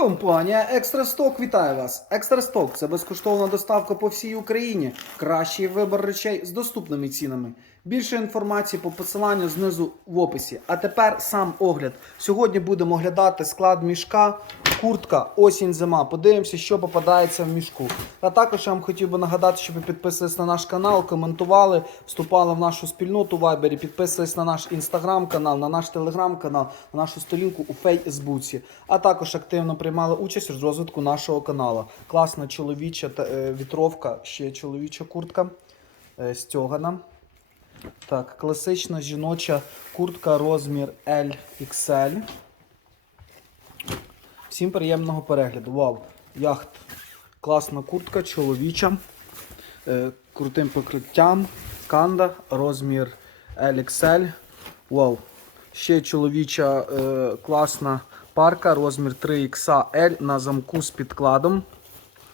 Компанія Екстрасток вітає вас. Екстрасток це безкоштовна доставка по всій Україні. Кращий вибір речей з доступними цінами. Більше інформації по посиланню знизу в описі. А тепер сам огляд. Сьогодні будемо оглядати склад мішка, куртка, осінь, зима. Подивимося, що попадається в мішку. А також я вам хотів би нагадати, щоб ви підписувались на наш канал, коментували, вступали в нашу спільноту в Вайбері, підписувались на наш інстаграм-канал, на наш телеграм-канал, на нашу сторінку у Фейсбуці. А також активно приймали участь в розвитку нашого каналу. Класна чоловіча та, е, вітровка, ще чоловіча куртка е, стьогана. Так, класична жіноча куртка розмір LXL. Всім приємного перегляду. Вау! Яхт. Класна куртка, чоловіча. Е, крутим покриттям. Канда, розмір LXL. Вау. Ще чоловіча е, класна парка, розмір 3XL на замку з підкладом.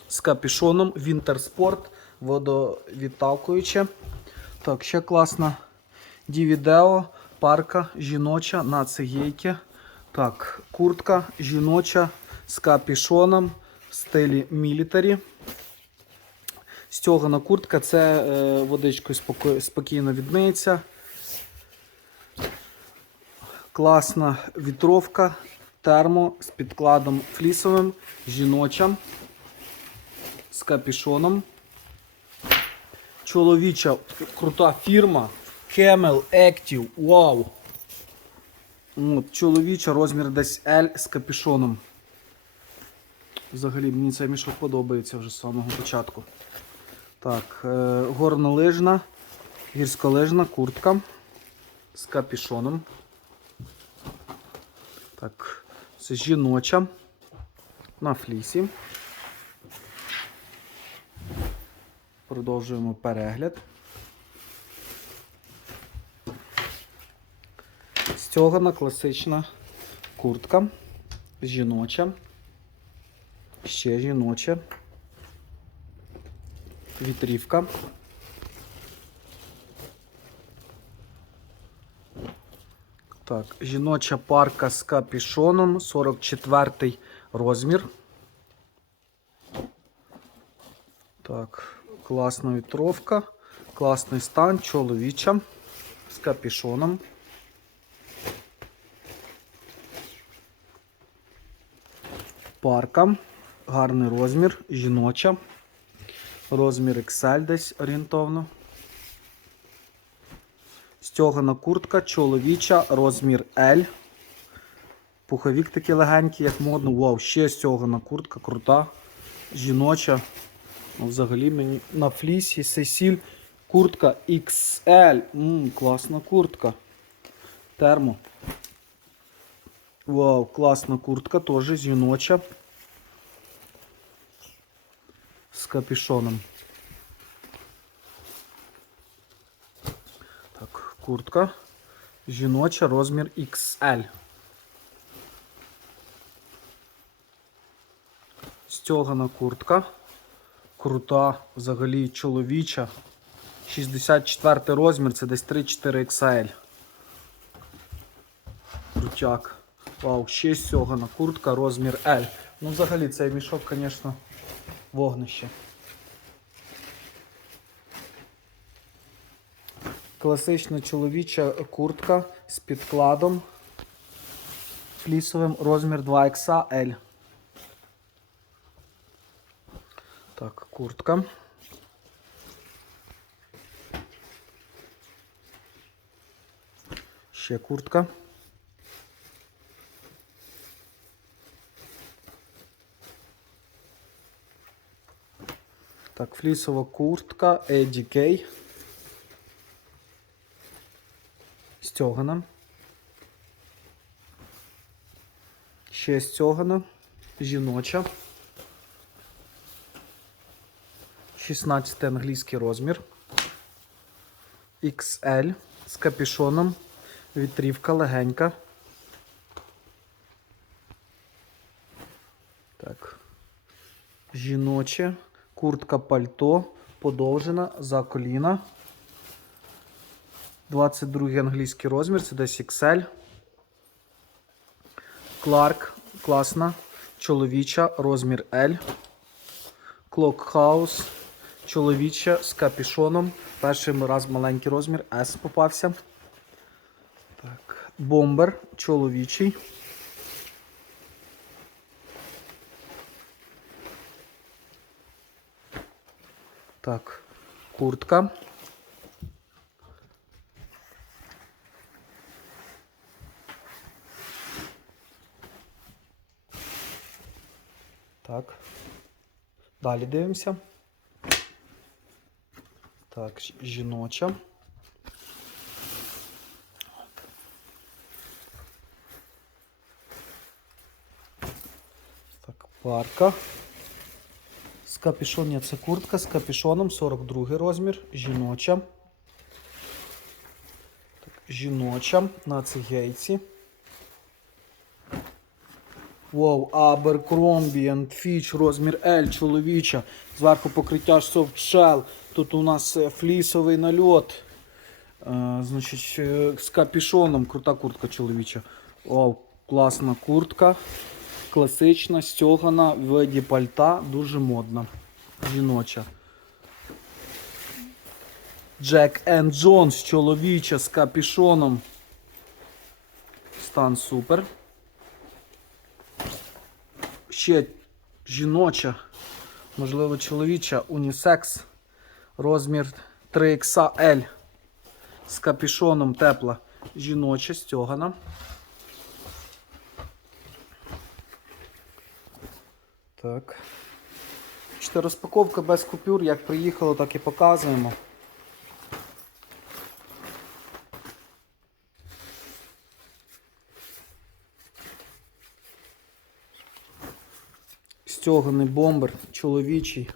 З капюшоном. Winter водовідталкуюче. Так, ще класна Дівідео, парка жіноча на цигейки. Так, куртка жіноча з капішоном в стилі мілітарі. Стьогана куртка, це е, водичкою спокійно відмиється. Класна вітровка, термо з підкладом флісовим, жіноча з капішоном. Чоловіча крута фірма Camel Active. Вау! От, чоловіча розмір десь L з капюшоном. Взагалі мені цей мішок подобається вже з самого початку. Так, е, горнолижна, гірськолижна куртка з капюшоном. Так, це жіноча на флісі. Продовжуємо перегляд. Стьогана класична куртка. Жіноча. Ще жіноча. Вітрівка. Так, жіноча парка з капішоном, 44 розмір. Так, класна вітровка, класний стан, чоловіча з капішоном. Парка, гарний розмір, жіноча. Розмір XL десь орієнтовно. Стьогана куртка, чоловіча, розмір L. Пуховік такий легенький, як модно. Вау, ще стьогана куртка, крута, жіноча. Ну, Взагалі мені на флісі Сесіль куртка XL. М, класна куртка. Термо. Вау, класна куртка, теж жіноча. З капюшоном. Так, куртка. Жіноча, розмір XL. Стьогана куртка. Крута, взагалі чоловіча. 64 розмір, це десь 3-4 XL. Крутяк. Вау, ще стьогана куртка, розмір L. Ну, взагалі, цей мішок, звісно, вогнище. Класична чоловіча куртка з підкладом флісовим розмір 2XL. Так, куртка. Ще куртка. Так, флісова куртка ADK. Стьогана. Ще стьогана. Жіноча. 16 англійський розмір. XL з капюшоном. Вітрівка легенька. Так. Жіноче. Куртка пальто. Подовжена за коліна. 22 англійський розмір, це десь XL. Кларк, класна. чоловіча, розмір L. Клокхаус, чоловіча з капюшоном. Перший раз маленький розмір S попався. Так. Бомбер чоловічий. Так, куртка. Так. Далі дивимося. Так, жіноча. Так, парка. З капюшон, ні, це куртка з капюшоном, 42 розмір, жіноча. Так, жіноча на цигейці. Wow, Abercrombie and Fitch, розмір L, чоловіча. Зверху покриття soft shell. Тут у нас е, флісовий нальот. Е, значить, е, з капюшоном. Крута куртка чоловіча. Вау, класна куртка. Класична, стьогана, в виді пальта, дуже модна. Жіноча. Jack and Jones, чоловіча з капюшоном. Стан супер. Ще жіноча, можливо, чоловіча унісекс. Розмір 3XL. З капюшоном тепла. Жіноча, стьогана. Так. Бачите, розпаковка без купюр, як приїхало, так і показуємо. Стьоганий бомбер, чоловічий,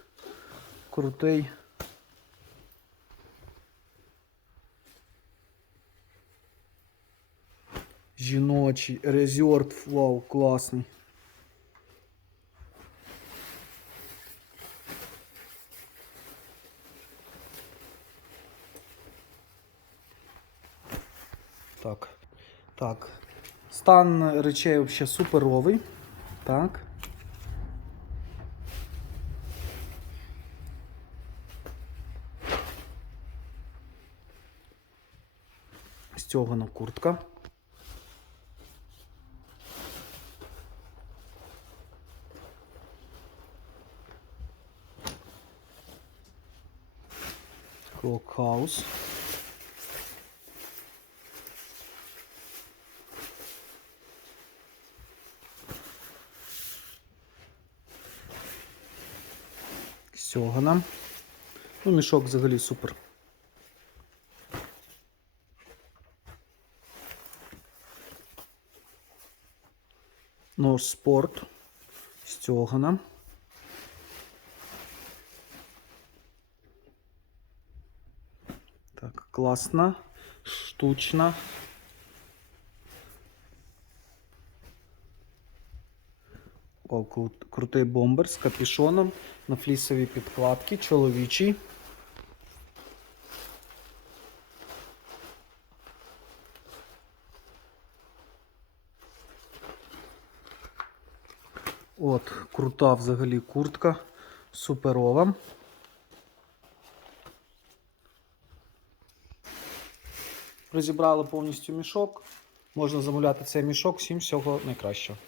крутий. Жіночий, резерв, вау, класний. Так. Так. Стан речей взагалі суперовий. Так. Стьогана куртка. Клокхаус. Стьогана. Ну, мішок взагалі супер. Нож спорт. Стьогана. Так, класна, штучна. О, кру- крутий бомбер з капюшоном на флісовій підкладці, чоловічий. От, крута взагалі куртка, суперова. Розібрали повністю мішок. Можна замовляти цей мішок. Всім всього найкращого.